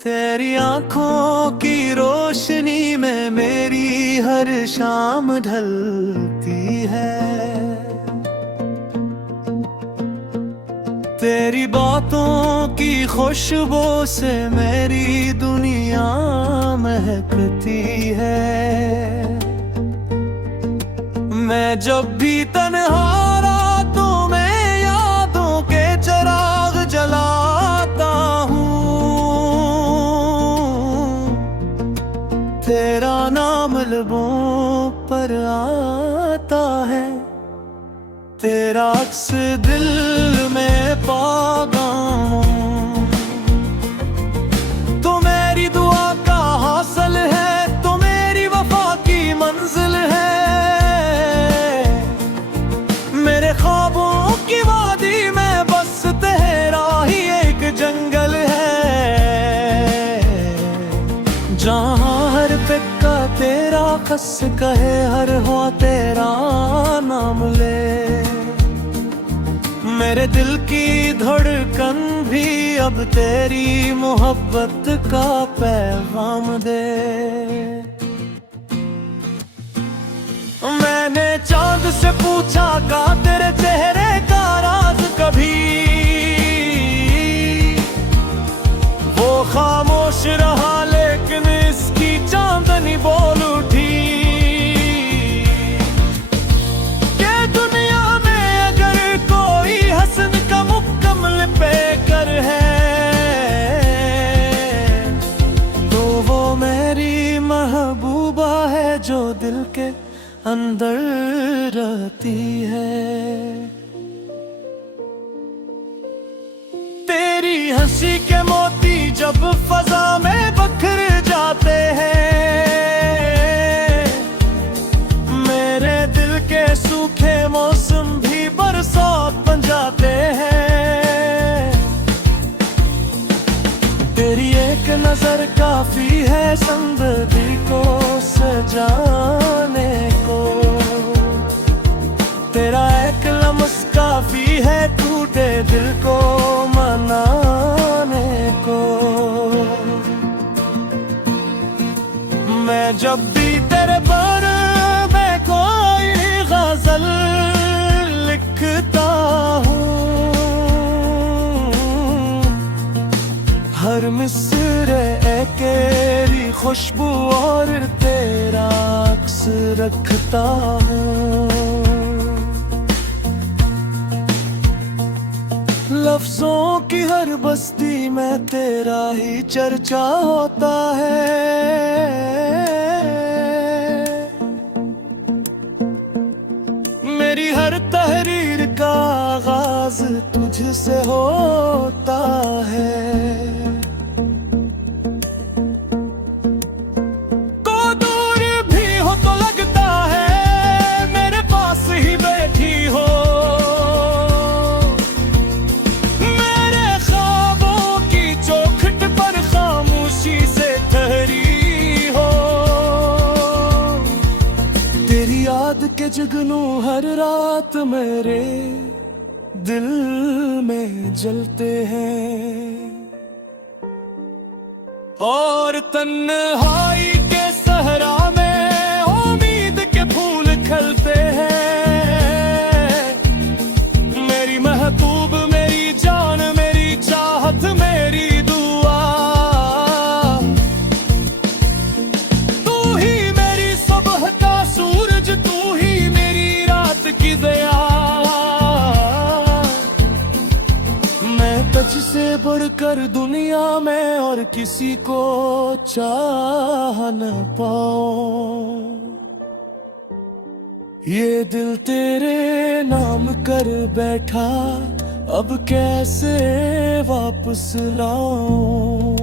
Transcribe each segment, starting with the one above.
तेरी आंखों की रोशनी में मेरी हर शाम ढलती है। तेरी बातों की खुशबू से मेरी दुनिया महकती है। मैं जब भी तन्हा रातों में यादों के चिराग जलाता हूँ। तेरा नाम लबों पर आता है, तेरा अक्स दिल में पागा हूँ। तो मेरी दुआ का हासिल है, तो मेरी वफा की मंजिल है। मेरे ख्वाबों की वादी में बस तेरा ही एक जंगल है, जहाँ हर पिक्का तेरा खस कहे, हर हो तेरा नाम ले। मेरे दिल की धड़कन भी अब तेरी मोहब्बत का पैगाम दे। मैंने चांद से पूछा का तेरे चेहरे का राज कभी, वो खामोश रहा लेकिन इसकी चांदनी बोल उठी। महबूबा है जो दिल के अंदर रहती है। तेरी हंसी के मोती जब फजा में बखर जाते हैं, मेरे दिल के सूखे मौसम भी बरसात बन जाते हैं। तेरी एक नजर काफी है जिंदगी को सजाने को, तेरा एक लम्स काफी है टूटे दिल को मनाने को। मैं जब भी तेरे बारे में कोई गजल लिखता हूँ, हर मिसरे तेरी खुशबू और तेरा अक्स रखता हूँ। लफ्जों की हर बस्ती में तेरा ही चर्चा होता है। मेरी हर तहरीर का आगाज तुझसे होता है। के जुगनू हर रात मेरे दिल में जलते हैं, और तन्हाई के सहरा में उम्मीद के फूल खिलते हैं। मेरी महबूब, मेरी जान, मेरी चाहत, मेरी दुआ, तू ही मेरी सुबह का सूरज, तू ही मेरी रात की दया। मैं तुझसे बढ़कर दुनिया में और किसी को चाह न पाऊं। ये दिल तेरे नाम कर बैठा, अब कैसे वापस लाऊं।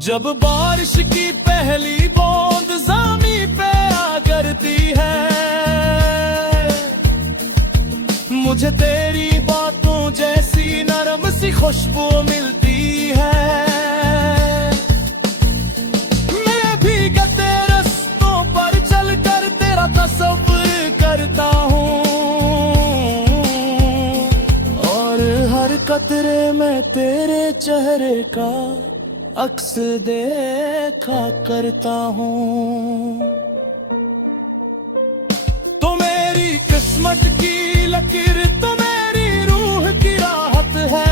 जब बारिश की पहली बूंद ज़मीं पे आ गिरती है, मुझे तेरी बातों जैसी नरम सी खुशबू मिलती है। मैं भीगते रास्तों पर चलकर तेरा तस्वीर करती तेरे चेहरे का अक्स देखा करता हूँ। तो मेरी किस्मत की लकीर तो मेरी रूह की राहत है।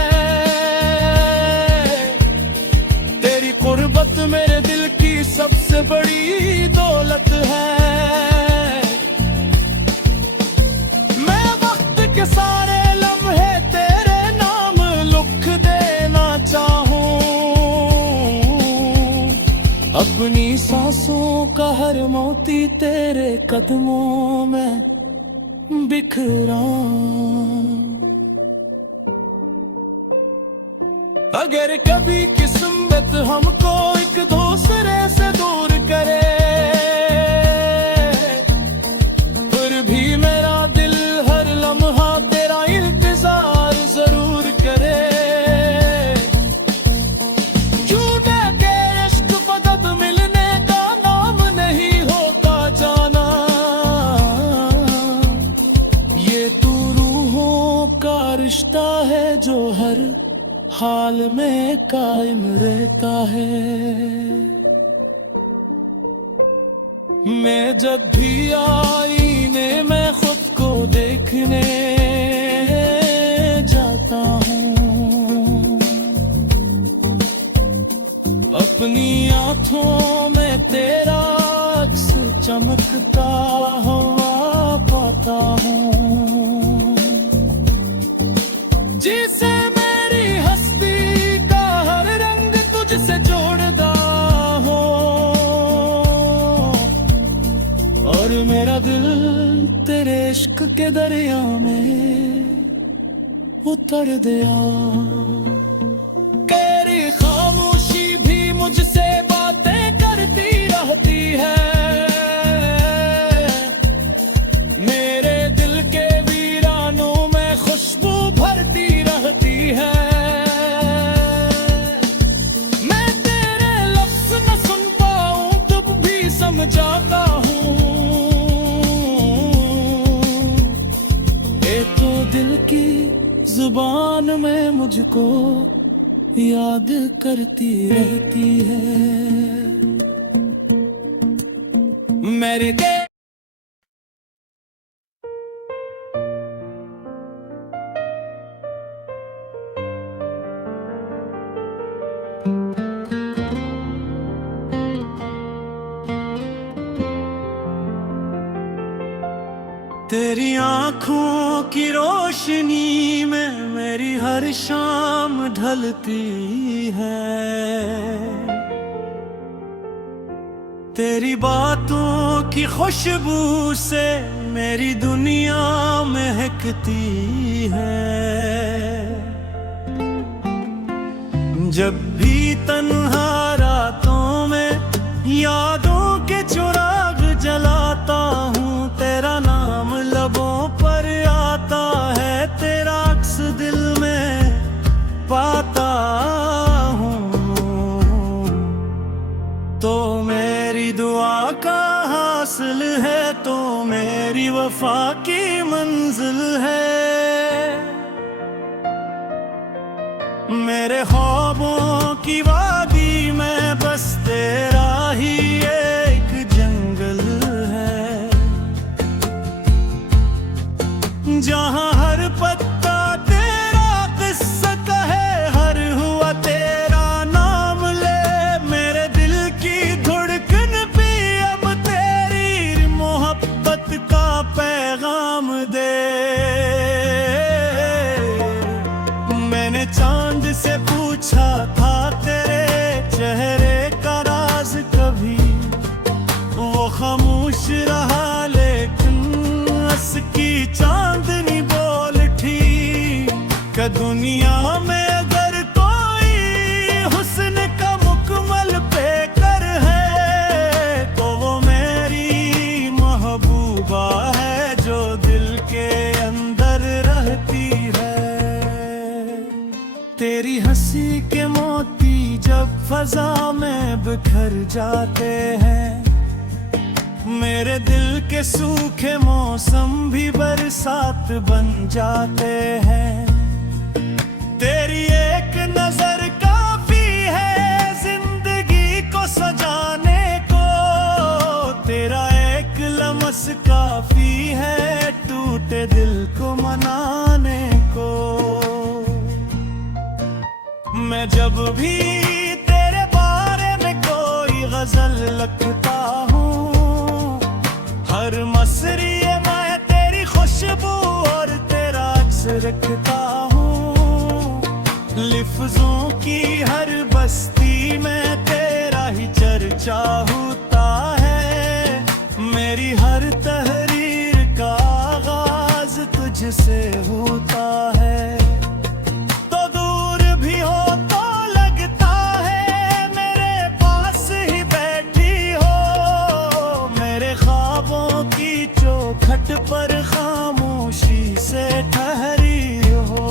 तेरी कुर्बत मेरे दिल की सबसे बड़ी दौलत है। मैं वक्त के सारे लम्हे तेरे नाम लिख देना चाहूं। अपनी सांसों का हर मोती तेरे कदमों में बिखरां। अगर कभी किस्मत हमको एक दूसरे से दूर करे, फिर भी मेरा दिल हर लम्हा तेरा इंतजार जरूर करे। झूठे के इश्क फकत मिलने का नाम नहीं होता जाना। ये तू रूहों का रिश्ता है जो हर हाल में कायम रहता है। मैं जब भी आईने में खुद को देखने जाता हूँ, अपनी आँखों में तेरा अक्स चमकता हुआ पाता हूँ। जिसे तुझसे जोड़दा हो और मेरा दिल तेरे इश्क के दरिया में उतर दिया। तेरी खामोशी भी मुझसे बातें करती रहती है। मेरे दिल के वीरानों में खुशबू भरती रहती है। जाता हूँ ये तो दिल की जुबान में मुझको याद करती रहती है। मेरे तेरी आँखों की रोशनी में मेरी हर शाम ढलती है। तेरी बातों की खुशबू से मेरी दुनिया महकती है। जब भी तन्हा रातों में यादों के चिराग जलाता हूँ, तेरा नाम लबों पर आता है। तेरा अक्स दिल में पाता हूँ। तो मेरी दुआ का हासिल है, तो मेरी वफा की मंजिल है। मेरे ख्वाबों की वादी में बस तेरा ही एक जंगल है, जहाँ हर पत्ता तेरा किस्सा कहे, हर हुआ तेरा नाम ले। मेरे दिल की धड़कन भी अब तेरी मोहब्बत का पैगाम दे। मैंने चांद से पूछा था तेरे चेहरे का राज कभी, वो खामोश रहा लेकिन उसकी चांदनी बोल उठी। कि दुनिया में अगर कोई हुस्न का मुकम्मल पेकर है, तो वो मेरी महबूबा है जो दिल के अंदर रहती है। तेरी हंसी के मोती जब फजा में बिखर जाते हैं, मेरे दिल के सूखे मौसम भी बरसात बन जाते हैं। तेरी एक बस काफी है टूटे दिल को मनाने को। मैं जब भी तेरे बारे में कोई गजल लिखता हूँ, हर मसरिये मैं तेरी खुशबू और तेरा अक्स रखता हूँ। लिफ्जों की हर बस्ती में तेरा ही चर्चा होता है। मेरी हर तहरीर का आगाज तुझसे होता है। तो दूर भी हो तो लगता है मेरे पास ही बैठी हो। मेरे ख्वाबों की चौखट पर खामोशी से ठहरी हो।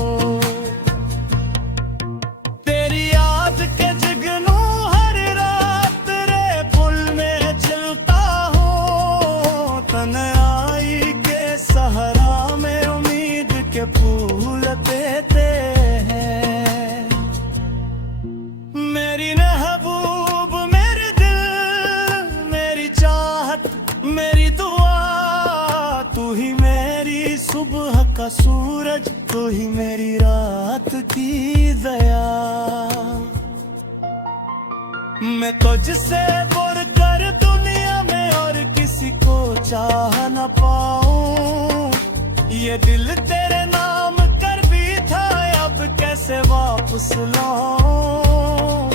तेरी याद के जगनू हर रात रे पुल में चलता हूँ। तन्हाई के सहारा में उम्मीद के फूल देते हैं। मेरी महबूब मेरे दिल, मेरी चाहत, मेरी दुआ, तू ही मेरी सुबह का सूरज, तू ही मेरी रात की दया। मैं तुझसे बढ़कर दुनिया में और किसी को चाह न पाऊं। ये दिल तेरे नाम कर भी था, अब कैसे वापस लाऊं।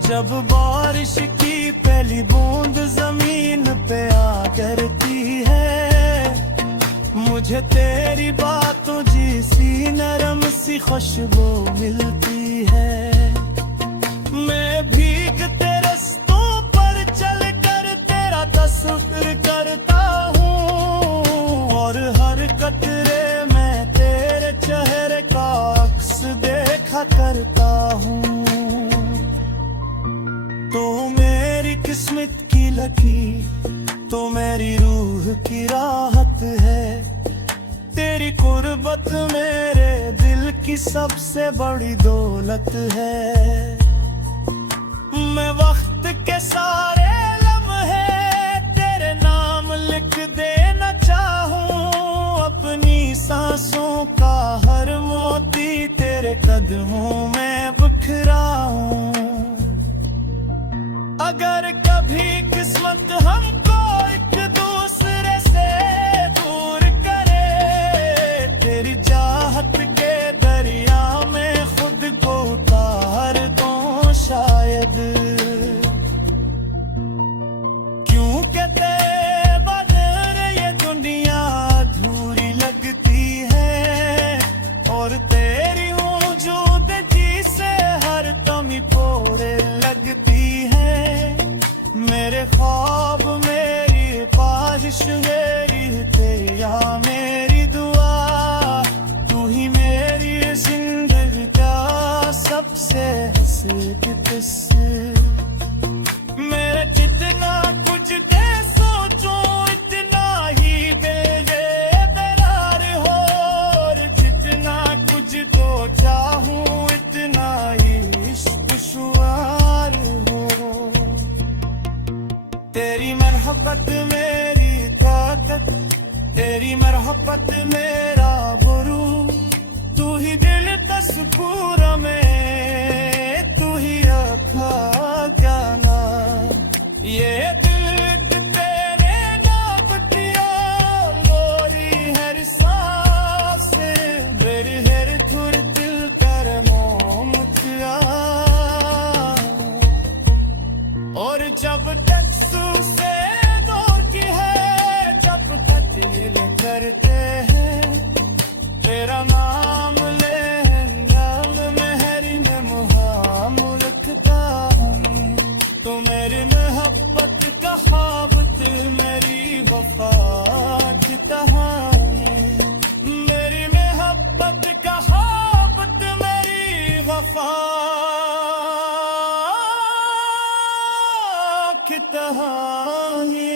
जब बारिश की पहली बूंद जमीन पे आ गिरती है, मुझे तेरी बातों जैसी नरम सी खुशबू मिलती है। मैं भीगते रस्तों पर चलकर तेरा तस्वीर करता हूँ, और हर कतरे में तेरे चेहरे का अक्स देखा करता हूँ। तो मेरी किस्मत की लकीर, तो मेरी रूह की राहत है। तेरी कुर्बत मेरे दिल की सबसे बड़ी दौलत है। मैं वक्त के सारे लम्हे तेरे नाम लिख देना चाहूँ। अपनी सांसों का हर मोती तेरे कदमों में बिखराऊं। अगर कभी किस्मत हमको एक दूसरे से दूर करे, तेरी चाहत के दरिया में खुद को उतार दूं शायद। क्योंकि तेरे बगैर ये दुनिया अधूरी लगती है, और तेरी वजूद जी से हर कमी पोड़े लगती है। मेरे ख्वाब, मेरी ख्वाहिश, मेरी तेरा मेरी दुआ, तू ही मेरी जिंदगी का सबसे हंसी किस्सा। मेरा जितना कुछ दे सोचो इतना ही बेकरार हो, और जितना कुछ तो चाहूं इतना ही इश्क शुआर हो। तेरी मोहब्बत मेरी ताकत, तेरी मोहब्बत मेरा गुरूर, तू ही दिल तस्वीर में, तू ही आँखा जाना। ये दिल तेरे नाम किया, मोरी हर सांस मेरी हर धुर दिल कर मोम किया। और जब तक से दूर की है, जब तक दिल करते हैं तेरा नाम ले, नाम मेहरी में मुहाम रखता हूँ। तो मेरी मोहब्बत का ख्वाब, मेरी वफा की कहानी। मेरी मोहब्बत का ख्वाब, मेरी वफा की कहानी।